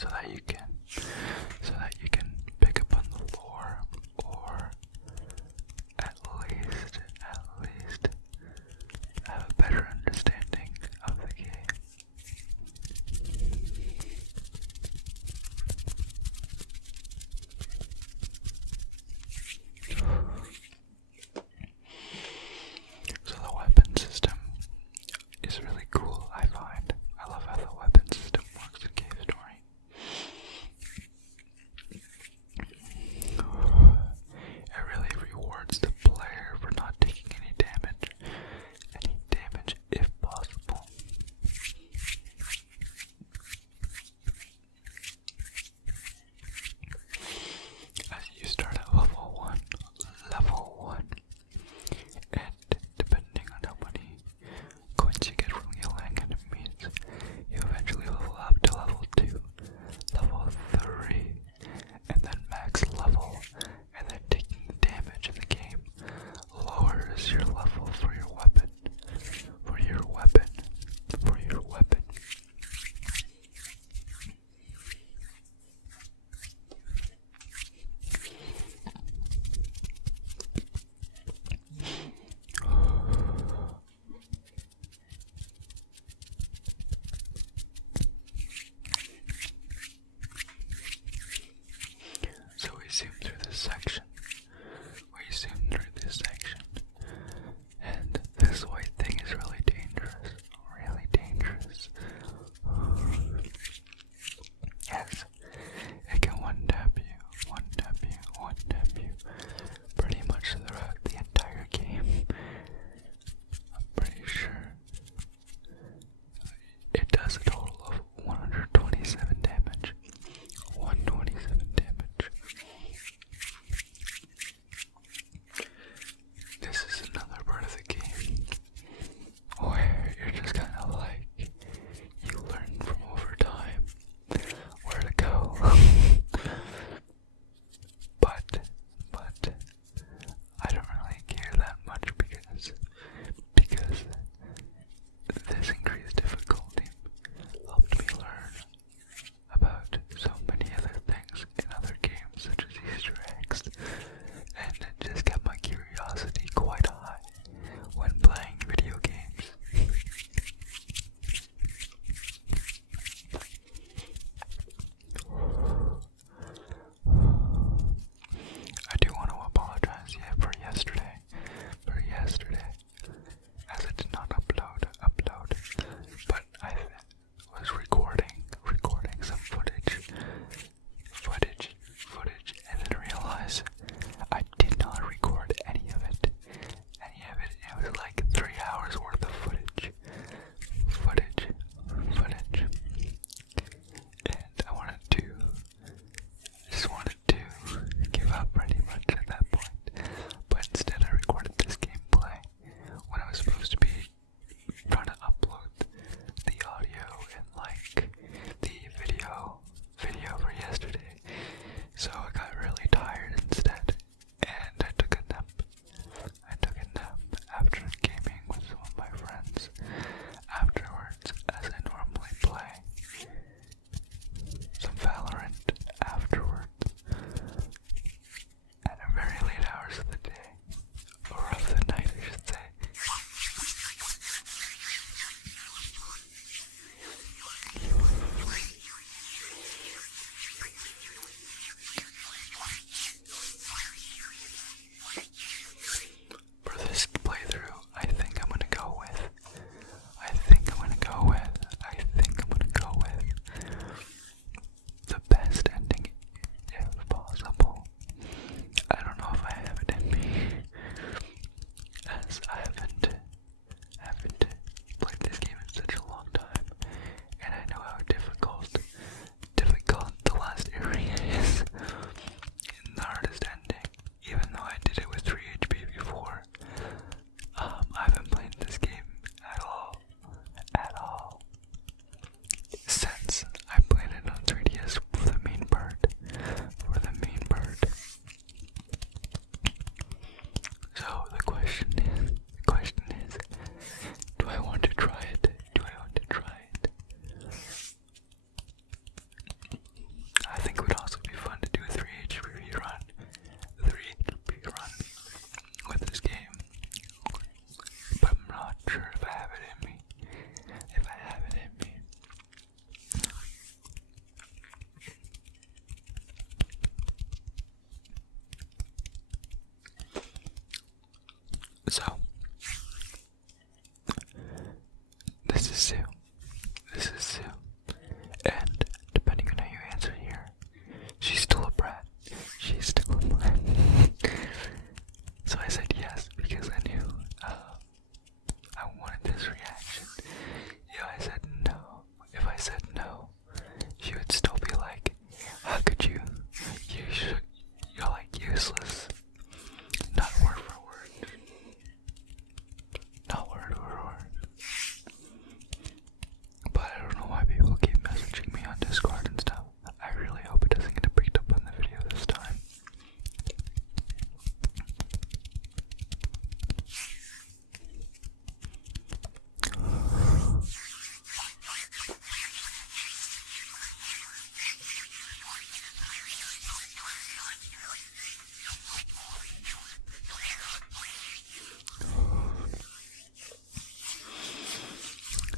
so that you can pick up on the lore, or at least have a better understanding of the game. So the weapon system is really cool, I find. I love how the weapon system works in CaveStory. It really rewards the player for not taking any damage if possible. As you start at level 1, and depending on how many coins you get from killing enemies, you eventually level up to level 2, level 3, and then max level, and then taking the damage in the game lowers your level for your weapon. So we zoom through this section. And this white thing is really dangerous. Yes, it can one-tap you. Pretty much throughout the entire game. I'm pretty sure it does a total of 127 damage. think it would also be fun to do a 3 HP run. 3 HP run with this game. But I'm not sure if I have it in me. If I have it in me. So, this is Sue. This is Sue. And depending on how you answer here, she's still a brat. She's still a brat. So I said yes because I knew I wanted this reaction. If I said no, if I said no, she would still be like, how could you? You're like useless. Not word for word. Not word for word. But I don't know why people keep messaging me on Discord and stuff. I really hope it doesn't get picked up on the video this time.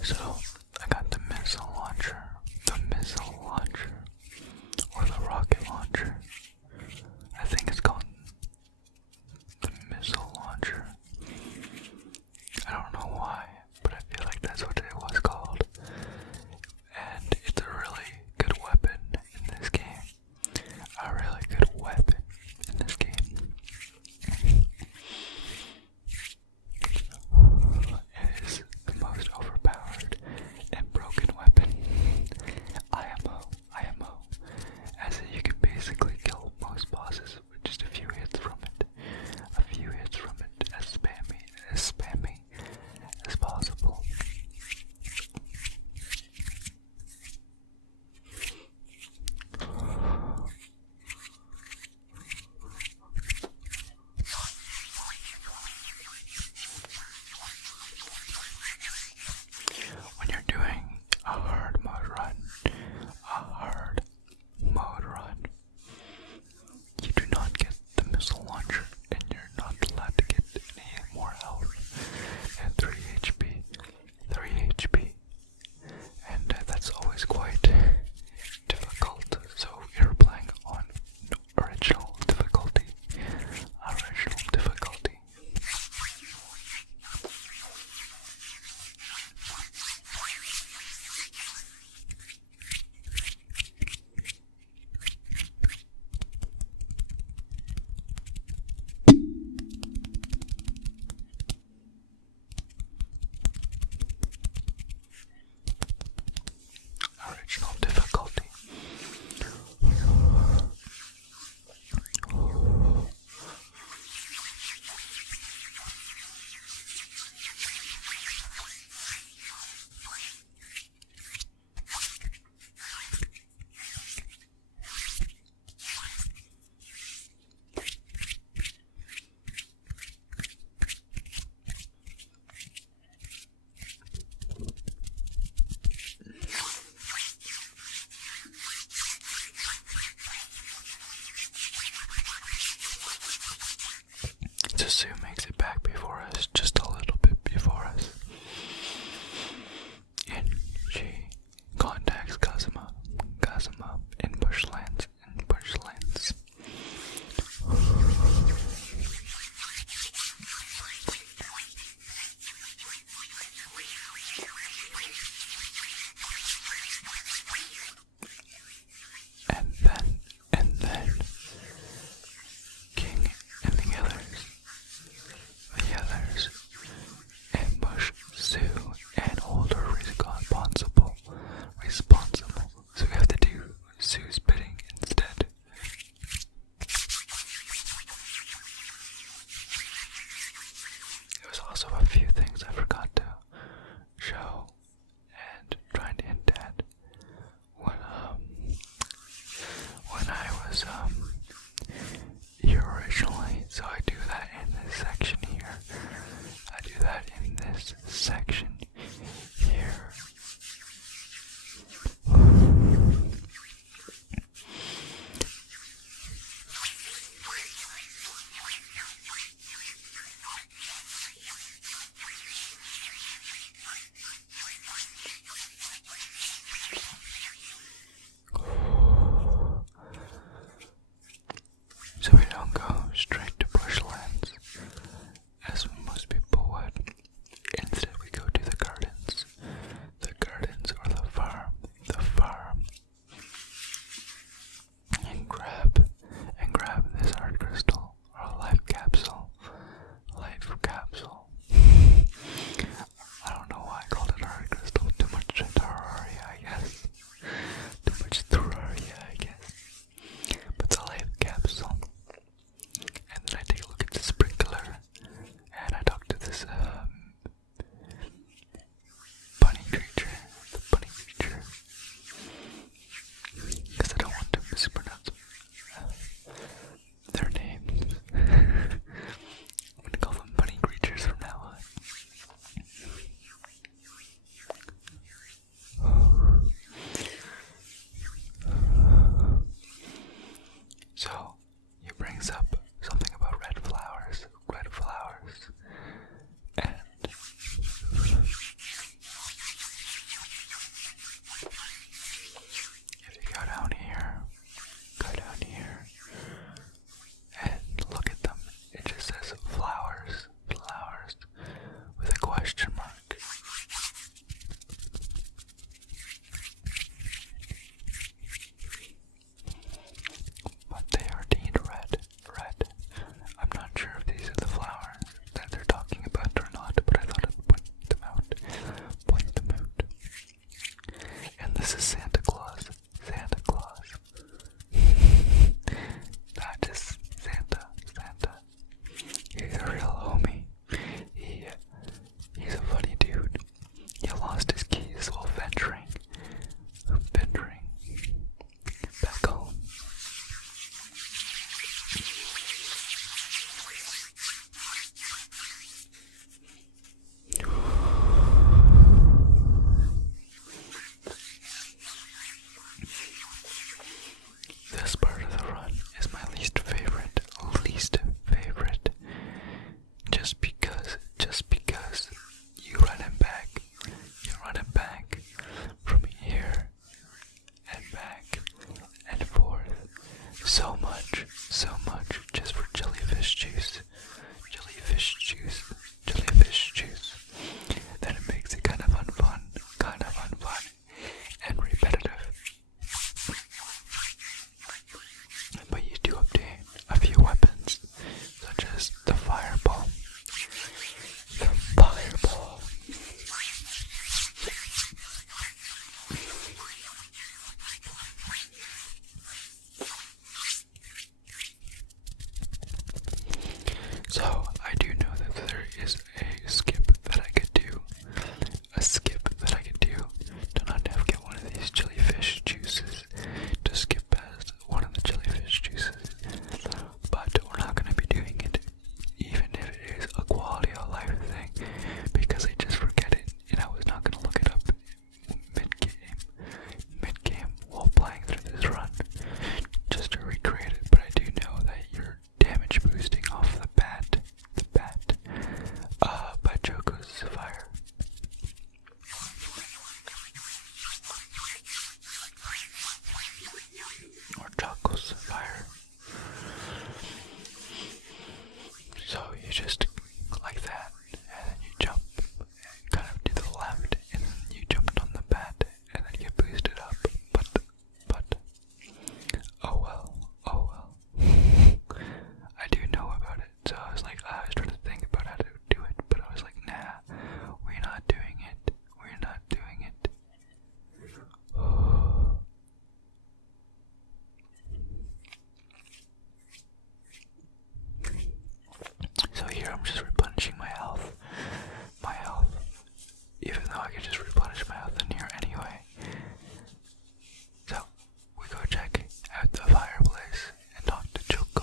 So, I got the missile launcher, or the rocket launcher. I think it's called the missile launcher. I don't know why, but I feel like that's what it was called. And it's a really good weapon in this game. A really good weapon in this game. It is the most overpowered and broken weapon. IMO. As in you can basically kill most bosses with just a few hits from it. A few hits from it, as spammy as possible. When you're doing a hard mode run, you do not get the missile launcher, and you're not allowed to get any more health than 3 HP. 3 HP. And that's always quite difficult. So you're playing on original difficulty. Original difficulty. So Sue makes it back before us, just a little bit before us. And she contacts Kazuma in bushlands. And then King and the others ambush Sue and hold her responsible. So we have to do Sue's bidding so much just for jellyfish juice. Jellyfish juice. Jellyfish juice. Then it makes it kind of unfun and repetitive. But you do obtain a few weapons, such as the fireball. The fireball. So, I do know that there is a skip that I could do. To not have get one of these jellyfish juices. To skip past one of the jellyfish juices. But we're not going to be doing it, even if it is a quality of life thing, because I just forget it, and I was not going to look it up mid-game while playing through this run, just to recreate it. But I do know that you're damage boosting off the bat, by Joko's fire. Or Choco's fire. So you just like that, and then you jump, and kind of to the left, and then you jumped on the bat, and then you boosted up. But, oh well. I do know about it, so I was trying to think about how to do it, but I was like, nah, we're not doing it. So here I'm just replenishing my health, even though I could just replenish my health in here anyway. So we go check out the fireplace and talk to Choco.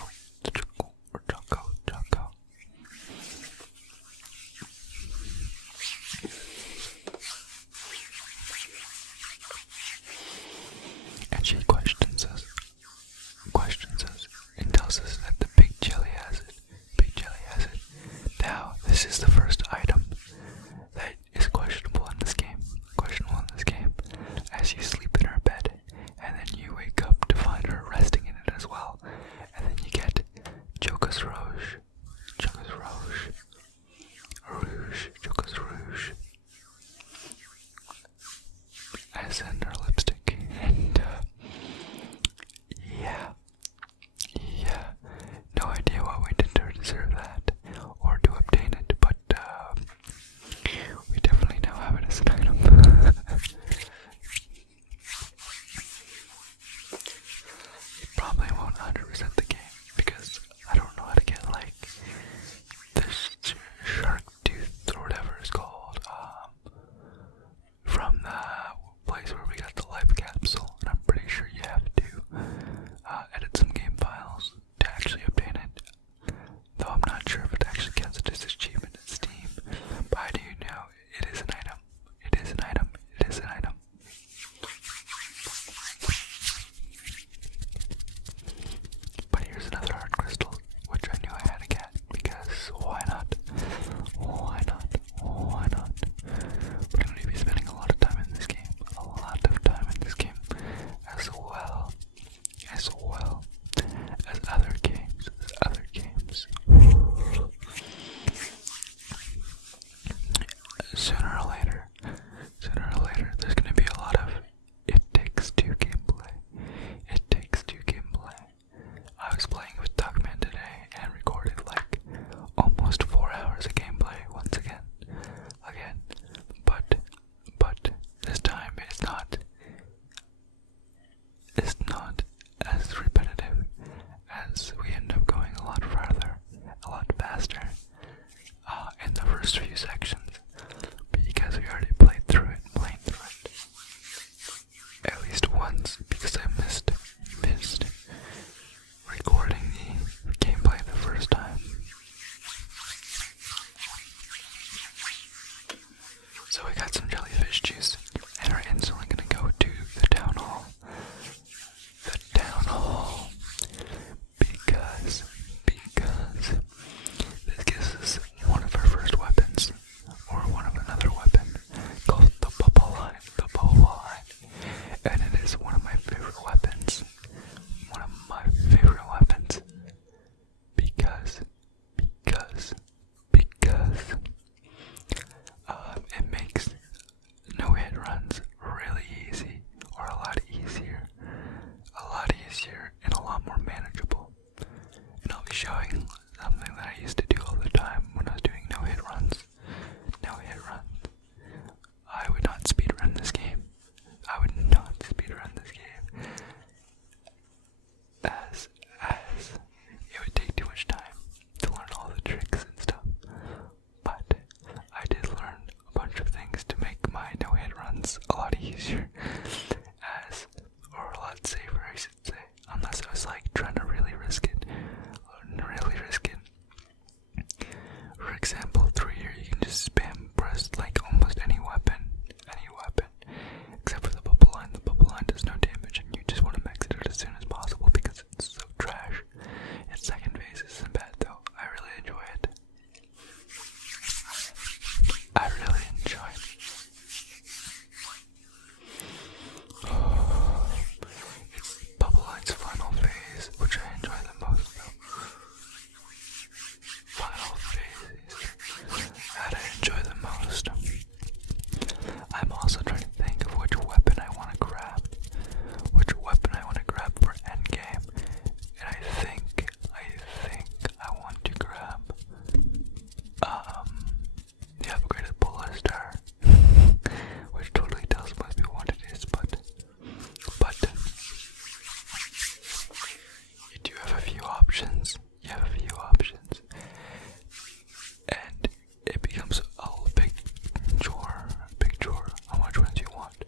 And she questions us and tells us that the big jelly has it. Now, this is the first item that is questionable in this game, as you sleep in her bed, and then you wake up to find her resting in it as well, and then you get Joko's Rouge, as in her lipstick, and yeah, no idea what we did to deserve that, or to obtain it, but we definitely now have it as an item. It probably won't 100% the game, because I don't know how to get this shark tooth or whatever it's called, from the place where we got the life capsule, and I'm pretty sure you have to edit some game files to actually obtain it, though I'm not sure if it actually counts it as achievement in Steam, but I do know it is an item. But easier and a lot more manageable. And I'll be showing something that I used to do all the time when I was doing no-hit runs. No-hit runs. I would not speedrun this game. I would not speedrun this game. As it would take too much time to learn all the tricks and stuff. But I did learn a bunch of things to make my no-hit runs a lot easier. Or a lot safer, I should say. Unless I was like trying to really risk it. For example, through here you can just spam press like almost any weapon. Except for the bubble line. The bubble line does no damage and you just want to max it out as soon as possible because it's so trash. Its second phase isn't bad though. I really enjoy it. It's bubble line's final phase, which I enjoy the most though. Final phase that I enjoy the most. I'm also trying to think of which weapon I want to grab. For endgame. And I think I want to grab the upgraded Bullstar. Which totally tells most people what it is, but you do have a few options. And it becomes a big chore on which ones you want.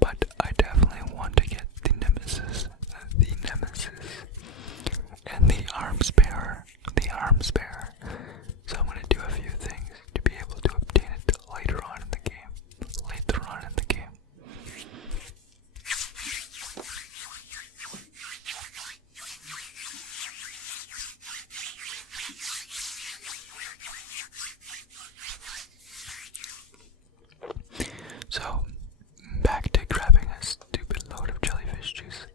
But I definitely want to get the Nemesis, and the Arms Bearer, So I'm going to do a few things to be able to obtain it later on in the game. So, back to grabbing a stupid load of jellyfish juice.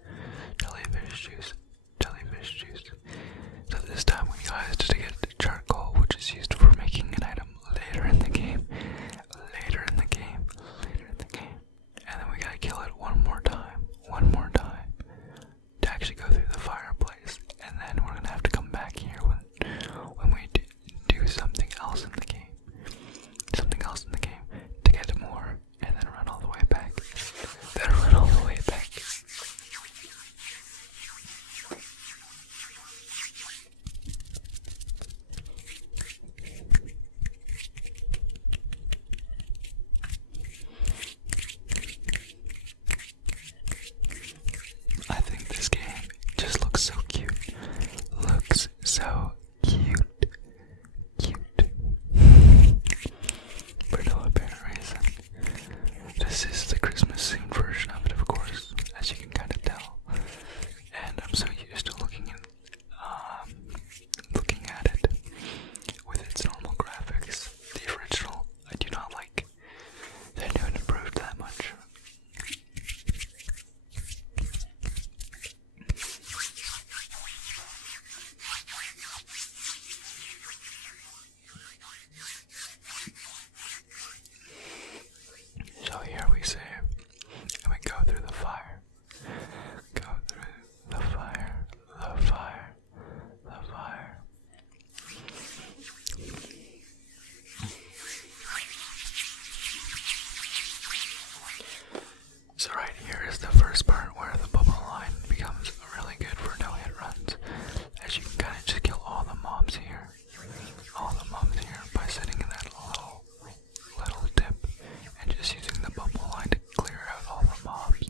So this time we used to get charcoal, which is used for making an item later in the game. And then we gotta kill it one more time, to actually go through the fireplace. And then we're gonna have to come back here when we do something else in the game. To get more, and then run all the way back. I think this game just looks so cute. For no apparent reason. This is the Christmas themed version of it, of course, as you can kind of tell. And I'm so used to looking at it with its normal graphics. The original, I do not like. They're new and improved that much. So here we save, and we go through the fire. So right here is the first part where the bubble line becomes really good for no-hit runs, as you can kind of just kill all the mobs here by sitting in that little dip and just using the bubble line to clear out all the mobs.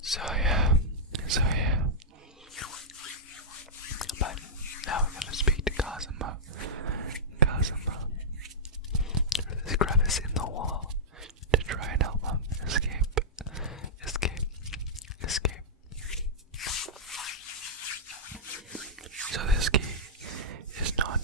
So yeah. But now we're gonna speak to Kazuma. Through this crevice in the wall to try and help him escape. So this key is not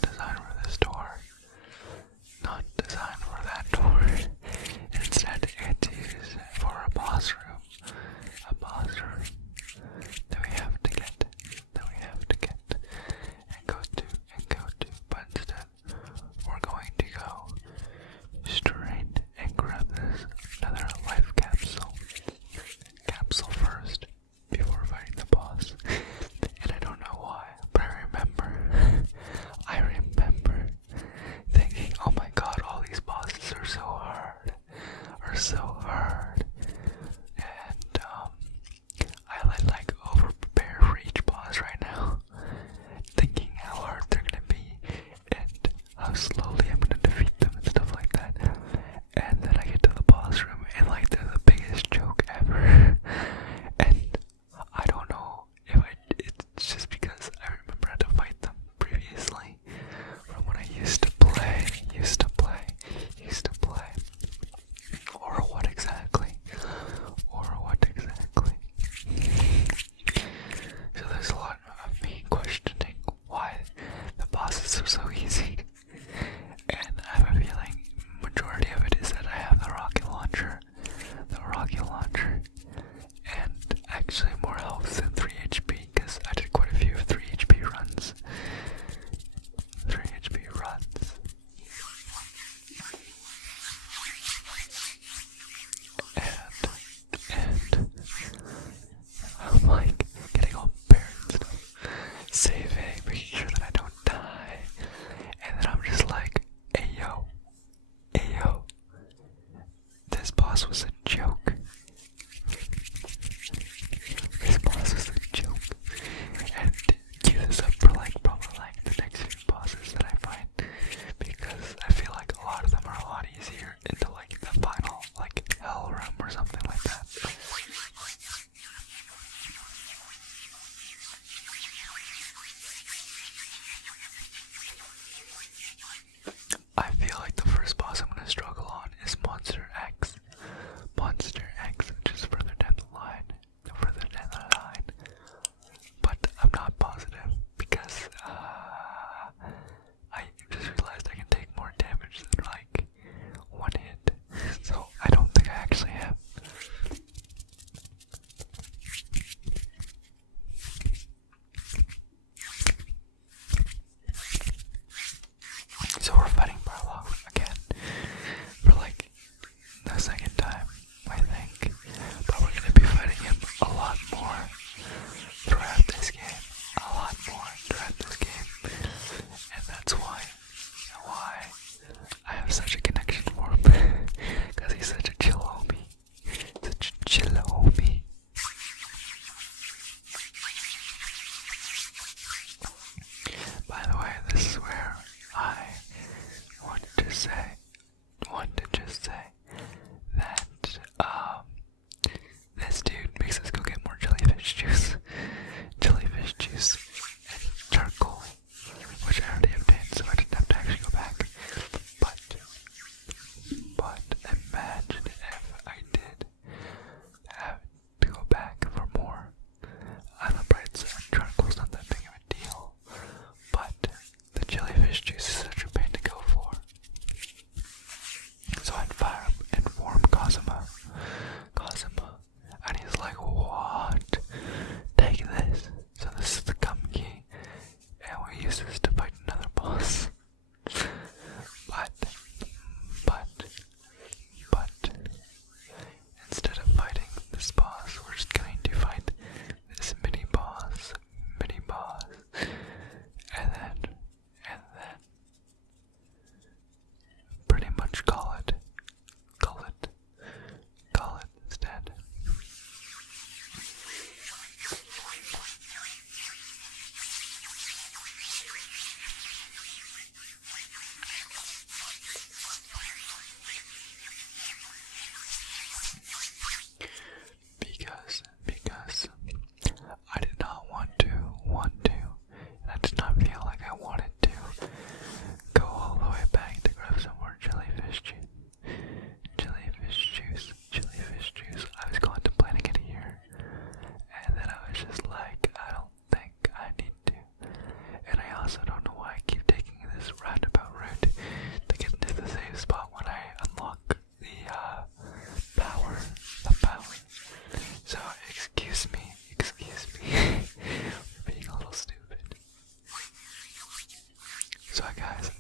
what you call it. Call it instead. Because I did not want to, and I did not feel like I wanted to go all the way back to grab some more jellyfish juice. I was contemplating it here, and then I was just like, I don't think I need to. And I also don't know why I keep taking this roundabout route to get into the safe spot when I unlock the power. So excuse me for being a little stupid. So guys,